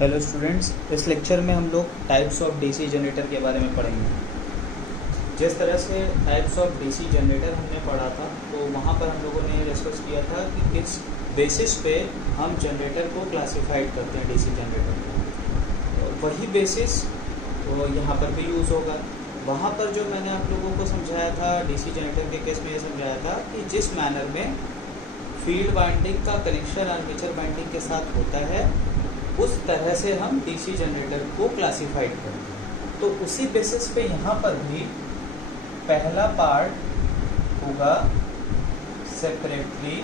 Hello students, इस lecture में हम लोग टाइप्स ऑफ डीसी जनरेटर के बारे में पढ़ेंगे। जिस तरह से टाइप्स ऑफ डीसी जनरेटर हमने पढ़ा था, तो वहाँ पर हम लोगों ने डिस्कस किया था कि किस बेसिस पे हम जनरेटर को क्लासिफाइड करते हैं, डीसी जनरेटर को। वही बेसिस तो यहाँ पर भी यूज़ होगा। वहाँ पर जो मैंने आप लोगों को समझाया था डीसी जनरेटर के केस में, ये समझाया था कि जिस मैनर में फील्ड वाइंडिंग का कनेक्शन आर्मेचर वाइंडिंग के साथ होता है, उस तरह से हम डीसी जनरेटर को क्लासिफाइड करते हैं। तो उसी बेसिस पे यहाँ पर भी पहला पार्ट होगा सेपरेटली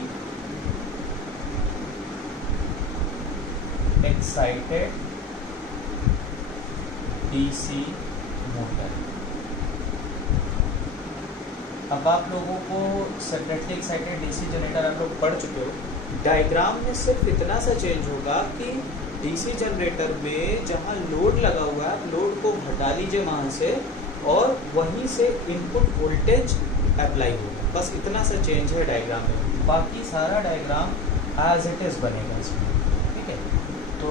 एक्साइटेड डीसी मोटर। अब आप लोगों को सेपरेटली एक्साइटेड डीसी जनरेटर आप लोग पढ़ चुके हो। डायग्राम में सिर्फ इतना सा चेंज होगा कि डीसी जनरेटर में जहाँ लोड लगा हुआ है, लोड को हटा लीजिए वहाँ से और वहीं से इनपुट वोल्टेज अप्लाई होगा। बस इतना सा चेंज है डायग्राम में, बाकी सारा डायग्राम एज इट इज़ बनेगा इसमें। ठीक है, तो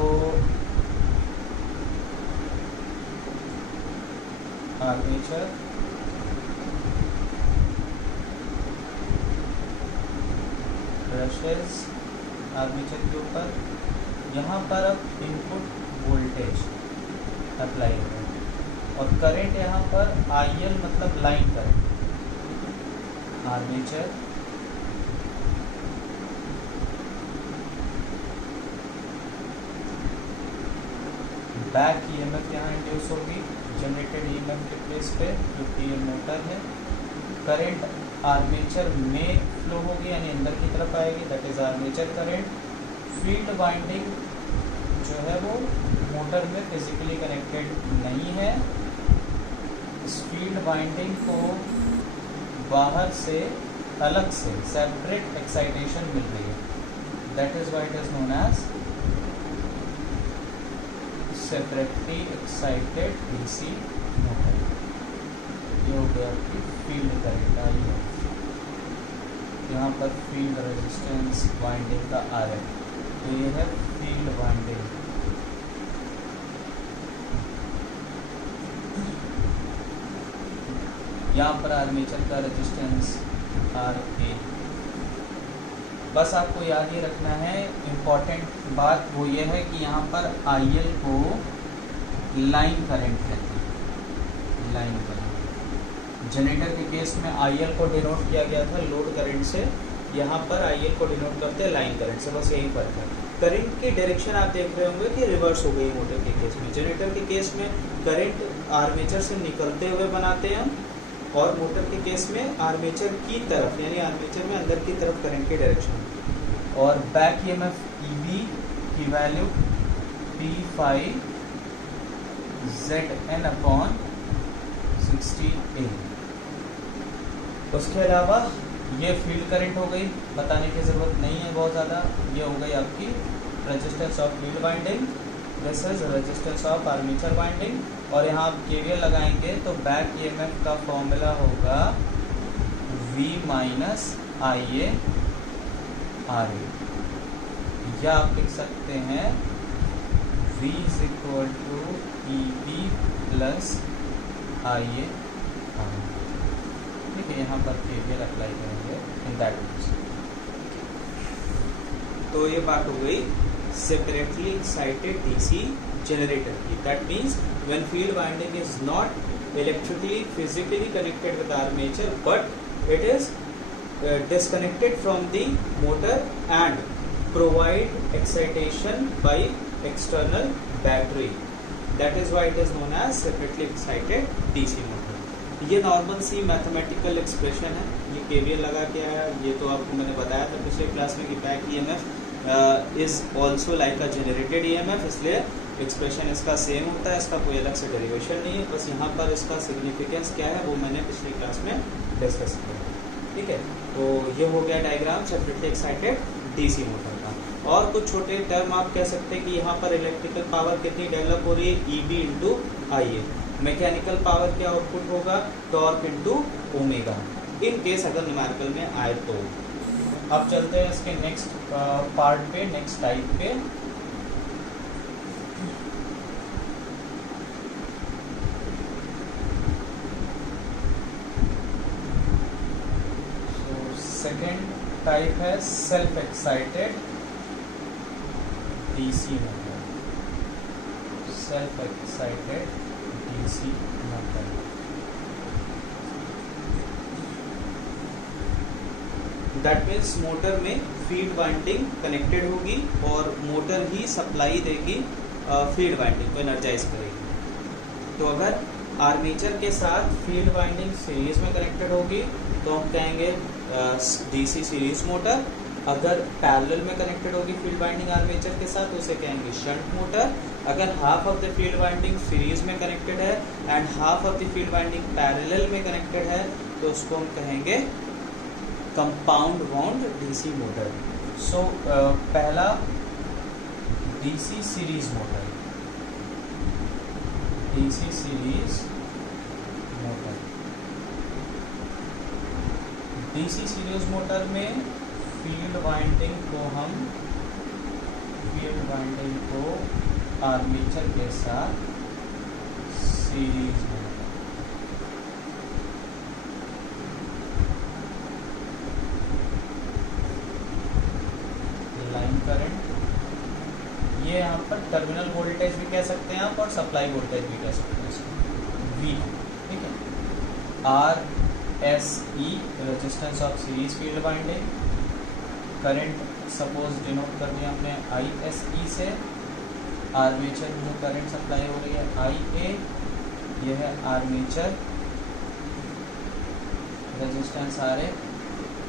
आर्मेचर, ब्रशेस आर्मेचर के ऊपर, यहाँ पर अब इनपुट वोल्टेज अप्लाई होगा और करंट यहाँ पर IL मतलब line current. Armature, back EMF यहाँ इंड्यूस होगी जनरेटेड EMF के प्लेस पे, जो कि मोटर है। करंट आर्मेचर में फ्लो होगी, यानी अंदर की तरफ आएगी, that is armature current. Field winding जो है वो मोटर में फिजिकली कनेक्टेड नहीं है। इस फील्ड वाइंडिंग को बाहर से अलग से सेपरेट एक्साइटेशन मिल रही है, that is why it is known as separately excited DC motor. ये हो गया कि फील्ड करंट आई है, यहाँ पर फील्ड रेजिस्टेंस वाइंडिंग का आ रहा है, तो ये है फील्ड वाइंडिंग। यहाँ पर आर्मेचर का रेजिस्टेंस RA। बस आपको याद ही रखना है, इम्पॉर्टेंट बात वो ये है कि यहाँ पर IL को लाइन करंट कहते हैं। लाइन करंट जनरेटर के केस में IL को डिनोट किया गया था लोड करंट से, यहाँ पर IL को डिनोट करते हैं लाइन करंट से। बस यही फर्क है। करंट की डायरेक्शन आप देख रहे होंगे कि रिवर्स हो गई मोटर के केस में। जनरेटर के केस में करंट आर्मेचर से निकलते हुए बनाते हैं और मोटर के केस में आर्मेचर की तरफ, यानी आर्मेचर में अंदर की तरफ करंट की डायरेक्शन। और बैक EMF EB की value P5 ZN upon 60A। उसके अलावा ये फील्ड करंट हो गई, बताने की ज़रूरत नहीं है बहुत ज़्यादा। ये हो गई आपकी resistance of field winding, this is resistance of armature winding. और यहाँ आप KVL लगाएंगे तो बैक EMF का फॉर्मूला होगा V माइनस IA RA, या आप लिख सकते हैं V is equal to EB plus IA RA। ठीक है, यहाँ पर KVL अप्लाई करेंगे इन दैट केस। तो ये बात हो गई सेपरेटली एक्साइटेड डीसी जनरेटर की। That means when field winding is not electrically physically connected with armature, but it is disconnected from the motor and provide excitation by external battery. That is why it is known as separately excited DC motor. ये normal सी mathematical expression है, ये KVL लगा के आया। ये तो आपको मैंने बताया था पिछले क्लास में कि back EMF is also like a generated EMF, इसलिए एक्सप्रेशन इसका सेम होता है, इसका कोई अलग से डेरिवेशन नहीं है। बस यहाँ पर इसका सिग्निफिकेंस क्या है वो मैंने पिछली क्लास में डिस्कस किया। ठीक है, तो ये हो गया diagram separately excited DC motor का। और कुछ छोटे टर्म आप कह सकते हैं कि यहाँ पर इलेक्ट्रिकल पावर कितनी डेवलप हो रही है, EB into IA। Mechanical power क्या आउटपुट होगा, torque into omega, in case अगर न्यूमेरिकल में आए तो। अब चलते हैं इसके नेक्स्ट पार्ट पे, नेक्स्ट टाइप पे। टाइप है self excited DC motor, self excited DC motor. That means motor में फीड वाइंडिंग कनेक्टेड होगी और मोटर ही सप्लाई देगी, फीड वाइंडिंग को एनर्जाइज करेगी। तो अगर आर्मेचर के साथ फील्ड वाइंडिंग सीरीज में कनेक्टेड होगी तो हम कहेंगे डीसी सीरीज मोटर। अगर पैरेलल में कनेक्टेड होगी फील्ड वाइंडिंग आर्मेचर के साथ तो उसे कहेंगे शंट मोटर। अगर half of the field winding series में कनेक्टेड है and half of the field winding parallel में कनेक्टेड है तो उसको हम कहेंगे कंपाउंड वाउंड डीसी मोटर। सो पहला DC series motor, DC series motor. DC series motor में फील्ड वाइंडिंग को आर्मेचर के साथ सीरीज में, लाइन करंट, ये यहाँ पर टर्मिनल वोल्टेज भी कह सकते हैं आप और सप्लाई वोल्टेज भी कह सकते हैं इसको, V, ठीक है। Are S E resistance of series field winding, current suppose denote कर दिया हमने आई एस ई से, आर्मेचर में जो करंट सप्लाई हो रही है आई ए, यह है आर्मेचर, रेजिस्टेंस आर ए,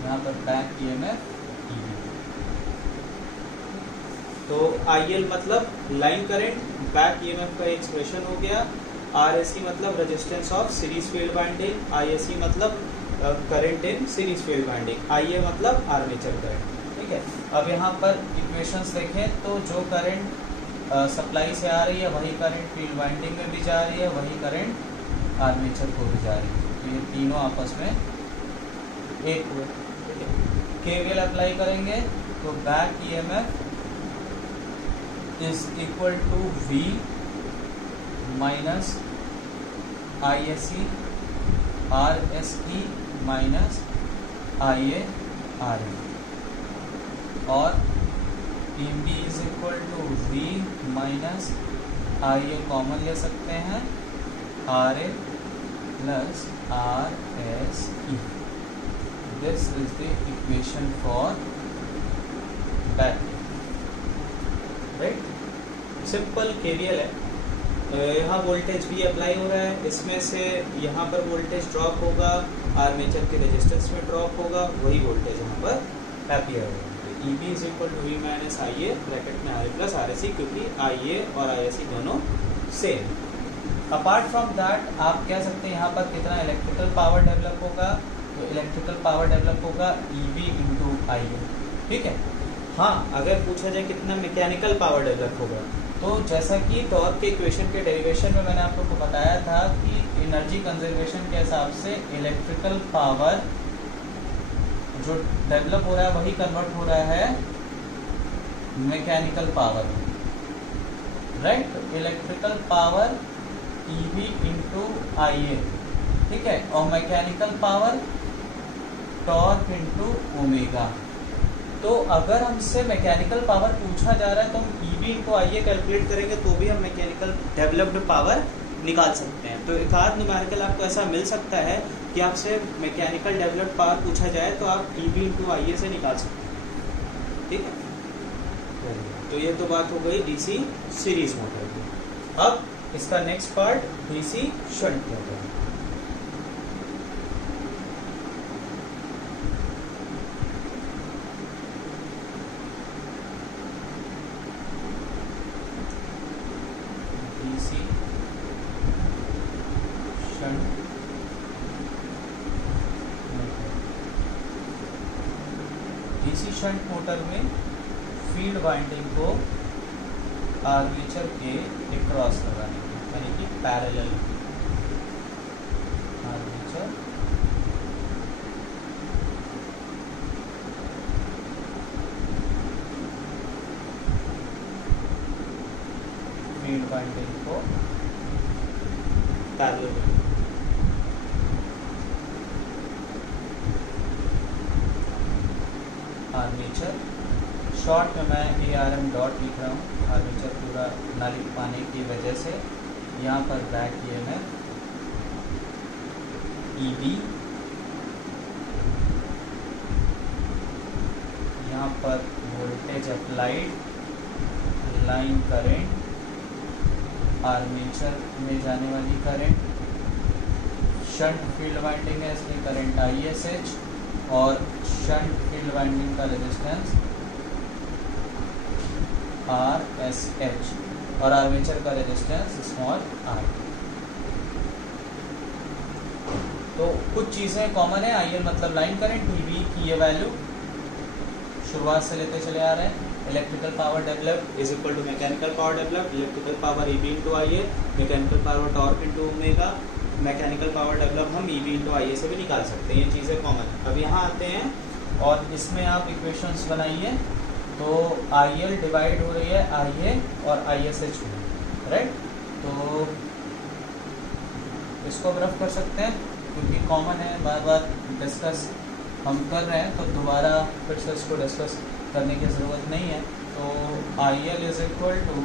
यहाँ पर बैक ईएमएफ ई। तो आई एल मतलब लाइन करंट, बैक ईएमएफ का एक्सप्रेशन हो गया। आर एस ई मतलब resistance of series field winding, I S E मतलब current in series field winding, I A मतलब आर्मेचर करंट, ठीक है। अब यहाँ पर इक्वेशंस देखें तो जो करंट सप्लाई से आ रही है वही करंट फील्ड वाइंडिंग में भी जा रही है, वही करंट आर्मेचर को भी जा रही है, तो ये तीनों आपस में एक हुए, ठीक है। केवीएल अप्लाई करेंगे तो back EMF is equal to V minus I S E R S E minus I A R A, और E B is equal to V minus I A common ले सकते हैं, R A plus R S E. This is the equation for back, right. Simple KVL है, यहाँ voltage भी apply हो रहा है, इसमें से यहाँ पर वोल्टेज ड्रॉप होगा, आर्मेचर के रेजिस्टेंस में ड्रॉप होगा, वही वोल्टेज यहाँ पर अपियर होगा। E B is equal to V minus I A, bracket में R A plus R S E, क्योंकि आई ए और आई एस ई दोनों सेम। अपार्ट फ्रॉम दैट आप कह सकते हैं यहाँ पर कितना इलेक्ट्रिकल पावर डेवलप होगा, तो इलेक्ट्रिकल पावर डेवलप होगा E B into I A, ठीक है। हाँ, अगर पूछा जाए कितना मैकेनिकल पावर डेवलप होगा, तो जैसा कि टॉर्क के इक्वेशन के डेरिवेशन में मैंने आप लोग को बताया था कि एनर्जी कंजर्वेशन के हिसाब से इलेक्ट्रिकल पावर जो डेवलप हो रहा है वही कन्वर्ट हो रहा है मैकेनिकल पावर, राइट। तो electrical power E B into I A, ठीक है, और mechanical power torque into omega. तो अगर हमसे मैकेनिकल पावर पूछा जा रहा है तो हम E B into I A calculate करेंगे तो भी हम मैकेनिकल डेवलप्ड पावर निकाल सकते हैं। तो एक आध न्यूमेरिकल आपको ऐसा मिल सकता है कि आपसे मैकेनिकल डेवलप्ड पावर पूछा जाए तो आप ई बी इंटू आई ए से निकाल सकते हैं, ठीक है। तो ये तो बात हो गई डीसी सीरीज मोटर की। अब इसका next part DC shunt motor. DC shunt motor में फील्ड वाइंडिंग को आर्मेचर के अक्रॉस लगाने की, यानी कि पैरेलल आर्मेचर फील्ड वाइंडिंग को पैरेलल। आर्मेचर, शॉर्ट में मैं ARM डॉट लिख रहा हूँ, आर्मेचर पूरा ना लिख पाने की वजह से। यहाँ पर बैक EMF EB, यहाँ पर voltage applied, line current, armature में जाने वाली करंट, शंट फील्ड वाइंडिंग है इसलिए करंट ISH, और शंट फील्ड वाइंडिंग का रेजिस्टेंस RSH, और आर्मेचर का रेजिस्टेंस स्मॉल r। तो कुछ चीज़ें कॉमन है। IL मतलब लाइन करंट, EB की ये वैल्यू शुरुआत से लेते चले आ रहे हैं। Electrical power developed is equal to mechanical power developed, electrical power EB into IA, mechanical power torque into omega, mechanical power develop हम EB इंटू IA से भी निकाल सकते हैं। ये चीज़ें कॉमन है। अब यहाँ आते हैं और इसमें आप इक्वेशंस बनाइए। तो IL डिवाइड हो रही है IA और ISH में, राइट। तो इसको अब रफ कर सकते हैं क्योंकि कॉमन है, बार बार डिस्कस हम कर रहे हैं तो दोबारा फिर से इसको डिस्कस करने की ज़रूरत नहीं है। तो IL is equal to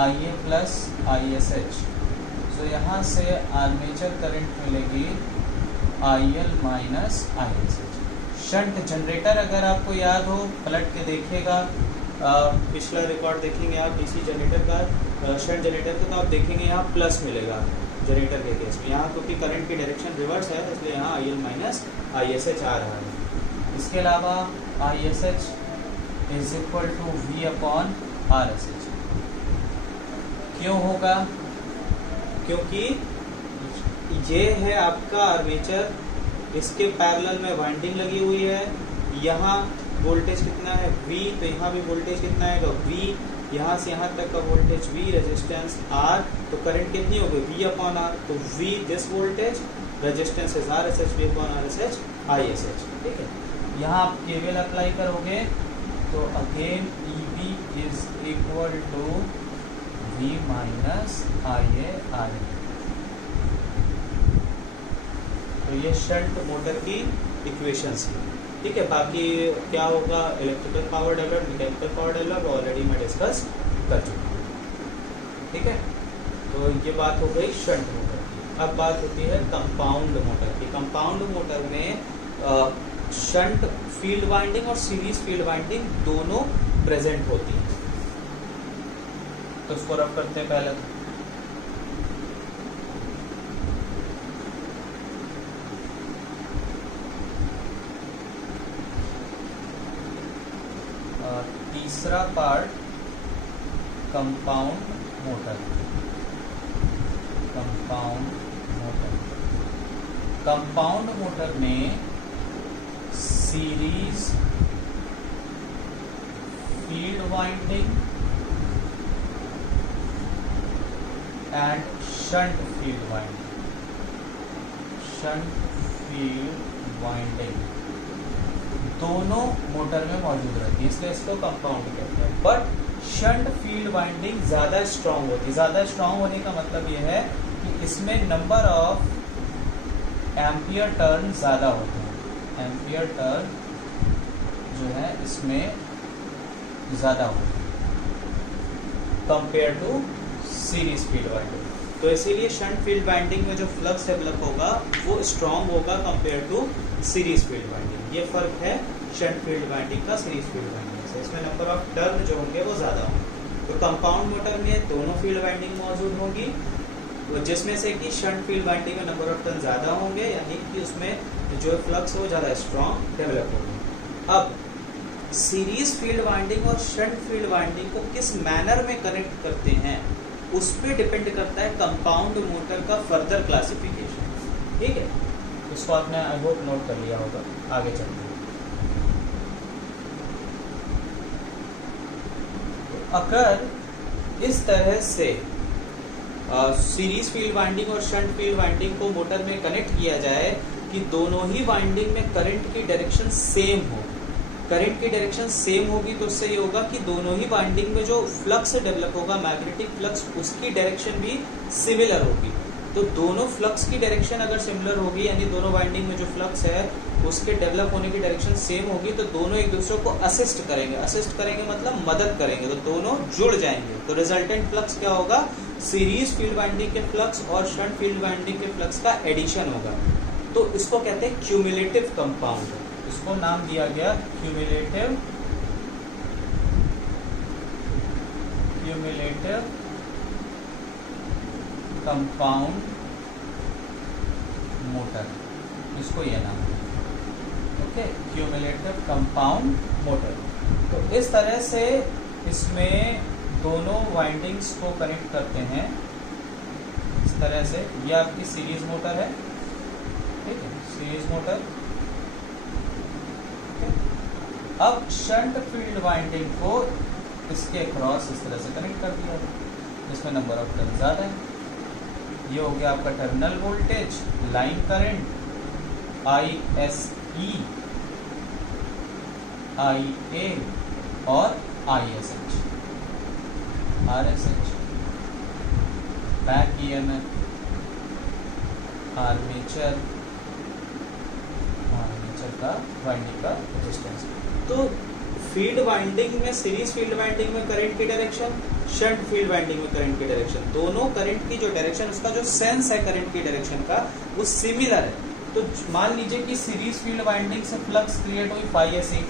IA plus ISH। So यहाँ से आर्मेचर करंट मिलेगी IL minus ISH। Shunt generator अगर आपको याद हो, पलट के देखिएगा, पिछला रिकॉर्ड देखेंगे आप DC जनरेटर का, शंट जनरेटर का, तो आप देखेंगे यहाँ प्लस मिलेगा जनरेटर के केस में। यहाँ क्योंकि करंट की डायरेक्शन रिवर्स है इसलिए यहाँ IL माइनस ISH आ रहा है। इसके अलावा ISH is equal to V upon RSH। क्यों होगा? क्योंकि ये है आपका आर्मेचर, इसके पैरेलल में वाइंडिंग लगी हुई है। यहाँ वोल्टेज कितना है V, तो यहाँ भी वोल्टेज कितना है V, यहाँ से यहाँ तक का वोल्टेज V, रेजिस्टेंस R, तो करंट कितनी होगी V अपॉन R। तो V this voltage, resistance is RSH, V upon RSH ISH, ठीक है। यहाँ आप KVL अप्लाई करोगे तो again EB is equal to V minus IA RA। तो ये शंट मोटर की इक्वेशंस है, ठीक है। बाकी क्या होगा, electrical power develop, mechanical power develop already मैं डिस्कस कर चुका हूँ, ठीक है। तो ये बात हो गई शंट मोटर की। अब बात होती है कंपाउंड मोटर की। कंपाउंड मोटर में शंट फील्ड वाइंडिंग और सीरीज फील्ड वाइंडिंग दोनों प्रेजेंट होती है। तो उसको रफ करते हैं पहले। तीसरा part compound motor. Compound motor में series field winding and shunt field winding दोनों मोटर में मौजूद रहती है, इसलिए इसको कंपाउंड कहते हैं। बट शंट फील्ड वाइंडिंग ज़्यादा स्ट्रांग होती है। ज़्यादा स्ट्रांग होने का मतलब यह है कि इसमें नंबर ऑफ एम्पियर टर्न ज़्यादा होते हैं। एम्पियर टर्न जो है इसमें ज़्यादा होते हैं compare to series field winding. तो इसीलिए शंट फील्ड वाइंडिंग में जो फ्लक्स डेवलप होगा वो स्ट्रांग होगा compare to series field winding. ये फर्क है शंट फील्ड वाइंडिंग का सीरीज फील्ड वाइंडिंग से। इसमें नंबर ऑफ टर्न जो होंगे वो ज़्यादा होंगे। तो कंपाउंड मोटर में दोनों फील्ड वाइंडिंग मौजूद होगी, जिसमें से कि शंट फील्ड वाइंडिंग में नंबर ऑफ टर्न ज़्यादा होंगे, यानी कि उसमें जो फ्लक्स है वो ज़्यादा स्ट्रांग डेवलप होगी। अब सीरीज फील्ड वाइंडिंग और शंट फील्ड वाइंडिंग को किस मैनर में कनेक्ट करते हैं उस पर डिपेंड करता है कंपाउंड मोटर का फर्दर क्लासिफिकेशन, ठीक है। इसको आपने आई होप नोट कर लिया होगा। आगे चलते हैं। अगर इस तरह से सीरीज फील्ड वाइंडिंग और शंट फील्ड वाइंडिंग को मोटर में कनेक्ट किया जाए कि दोनों ही वाइंडिंग में करंट की डायरेक्शन सेम हो, करंट की डायरेक्शन सेम होगी तो उससे ये होगा कि दोनों ही वाइंडिंग में जो फ्लक्स डेवलप होगा, मैग्नेटिक फ्लक्स, उसकी डायरेक्शन भी सिमिलर होगी। तो दोनों फ्लक्स की डायरेक्शन अगर सिमिलर होगी, यानी दोनों वाइंडिंग में जो फ्लक्स है उसके डेवलप होने की डायरेक्शन सेम होगी तो दोनों एक दूसरे को असिस्ट करेंगे। असिस्ट करेंगे मतलब मदद करेंगे, तो दोनों जुड़ जाएंगे। तो रिजल्टेंट फ्लक्स क्या होगा? सीरीज फील्ड वाइंडिंग के फ्लक्स और शंट फील्ड वाइंडिंग के फ्लक्स का एडिशन होगा। तो इसको कहते हैं क्यूमुलेटिव कंपाउंड। इसको नाम दिया गया क्यूमुलेटिव कंपाउंड मोटर, इसको ये नाम है। Okay, cumulative compound motor. तो इस तरह से इसमें दोनों वाइंडिंग्स को कनेक्ट करते हैं। इस तरह से ये आपकी सीरीज मोटर है, ठीक है, सीरीज मोटर। अब शंट फील्ड वाइंडिंग को इसके क्रॉस इस तरह से कनेक्ट कर दिया, इसमें नंबर ऑफ टर्न ज़्यादा है। ये हो गया आपका terminal voltage, line current ISE, IA और ISH, RSH, back EMF, armature का वाइंडिंग का रेजिस्टेंस। तो फील्ड वाइंडिंग में, सीरीज फील्ड वाइंडिंग में करंट की डायरेक्शन, शंट फील्ड वाइंडिंग में करंट की डायरेक्शन, दोनों करंट की जो डायरेक्शन, उसका जो सेंस है करंट की डायरेक्शन का, वो सिमिलर है। तो मान लीजिए कि सीरीज फील्ड वाइंडिंग से फ्लक्स क्रिएट हुई phi-SE,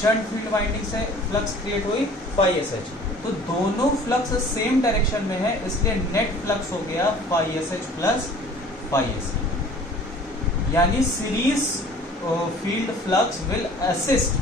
शंट फील्ड वाइंडिंग से फ्लक्स क्रिएट हुई phi-SH। तो दोनों फ्लक्स सेम डायरेक्शन में है, इसलिए नेट फ्लक्स हो गया phi-SH प्लस phi-SE। यानी series field flux will assist,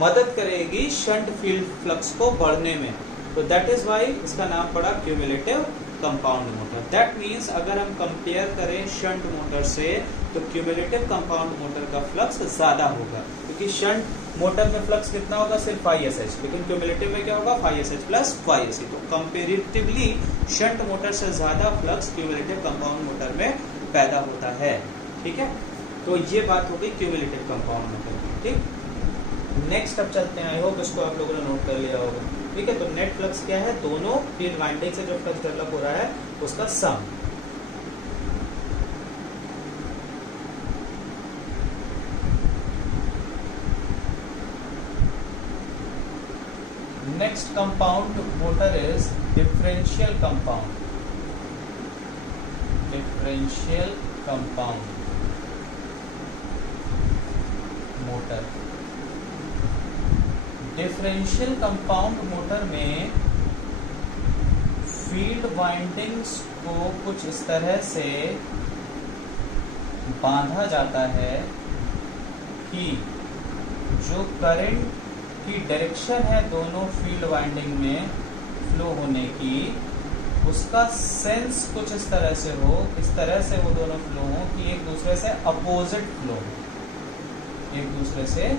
मदद करेगी शंट फील्ड फ्लक्स को बढ़ने में। तो दैट इज वाई इसका नाम पड़ा cumulative compound motor. That means अगर हम कंपेयर करें शंट मोटर से, तो क्यूमुलेटिव कंपाउंड मोटर का फ्लक्स ज्यादा होगा, क्योंकि शंट मोटर में फ्लक्स कितना होगा? सिर्फ phi-SH, लेकिन क्यूमुलेटिव में क्या होगा? phi-SH plus phi-SE। तो कंपेरेटिवली शंट मोटर से ज्यादा फ्लक्स क्यूमुलेटिव कंपाउंड मोटर में पैदा होता है। ठीक है, तो ये बात हो गई क्यूमुलेटिव कंपाउंड मोटर की। ठीक, नेक्स्ट अब चलते हैं। आई होप इसको आप लोगों ने नोट कर लिया होगा। ठीक है, तो नेट फ्लक्स क्या है? दोनों फील्ड वाइंडिंग से जो फ्लक्स डेवलप हो रहा है उसका sum. Next compound motor is differential compound. Differential compound motor. Differential compound motor में फील्ड वाइंडिंग्स को कुछ इस तरह से बांधा जाता है कि जो करंट की डायरेक्शन है दोनों फील्ड वाइंडिंग में फ्लो होने की, उसका सेंस कुछ इस तरह से हो, इस तरह से वो दोनों फ्लो हो कि एक दूसरे से अपोजिट फ्लो हो, एक दूसरे से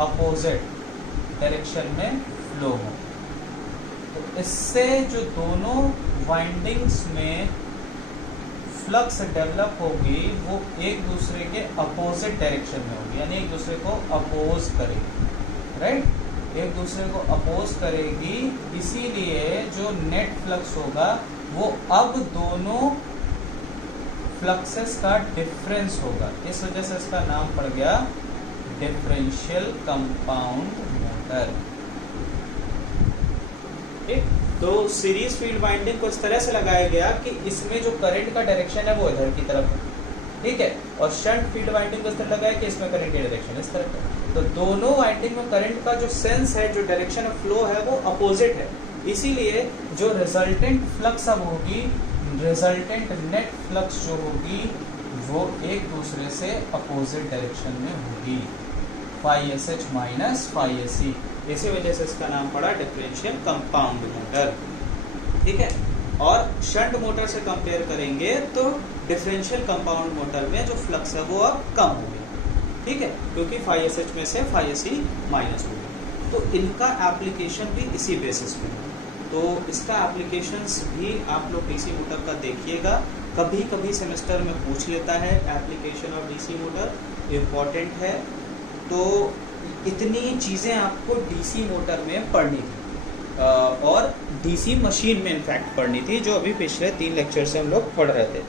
अपोजिट डायरेक्शन में फ्लो हो। तो इससे जो दोनों वाइंडिंग्स में फ्लक्स डेवलप होगी वो एक दूसरे के अपोजिट डायरेक्शन में होगी, यानी एक दूसरे को अपोज करेगी, राइट, एक दूसरे को अपोज करेगी। इसीलिए जो नेट फ्लक्स होगा वो अब दोनों फ्लक्सेस का डिफरेंस होगा। इस वजह से इसका नाम पड़ गया डिफरेंशियल कंपाउंड मोटर। ठीक, तो सीरीज फील्ड वाइंडिंग को इस तरह से लगाया गया कि इसमें जो करंट का डायरेक्शन है वो इधर की तरफ है, ठीक है, और शंट फील्ड वाइंडिंग को इस तरह लगाया कि इसमें करंट की डायरेक्शन इस तरफ है। तो दोनों वाइंडिंग में करंट का जो सेंस है, जो डायरेक्शन ऑफ फ्लो है, वो अपोजिट है। इसीलिए जो रिजल्टेंट फ्लक्स अब होगी, रिजल्टेंट नेट फ्लक्स जो होगी वो एक दूसरे से अपोजिट डायरेक्शन में होगी, phi-SH माइनस phi-SE। इसी वजह से इसका नाम पड़ा डिफरेंशियल कंपाउंड मोटर। ठीक है, और शंट मोटर से कंपेयर करेंगे तो डिफरेंशियल कंपाउंड मोटर में जो फ्लक्स है वो अब कम हो गया, ठीक है, क्योंकि phi-SH में से phi-SE माइनस हो गया। तो इनका एप्लीकेशन भी इसी बेसिस पे है। तो इसका एप्लीकेशंस भी आप लोग डीसी मोटर का देखिएगा, कभी कभी सेमेस्टर में पूछ लेता है application of DC motor, important है। तो इतनी चीज़ें आपको डीसी मोटर में पढ़नी थी और डीसी मशीन में इनफैक्ट पढ़नी थी, जो अभी पिछले 3 लेक्चर से हम लोग पढ़ रहे थे।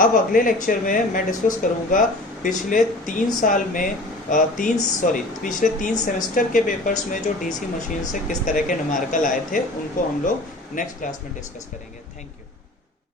अब अगले लेक्चर में मैं डिस्कस करूंगा पिछले 3 साल में पिछले 3 सेमेस्टर के पेपर्स में जो डीसी मशीन से किस तरह के न्यूमेरिकल आए थे उनको हम लोग नेक्स्ट क्लास में डिस्कस करेंगे। Thank you.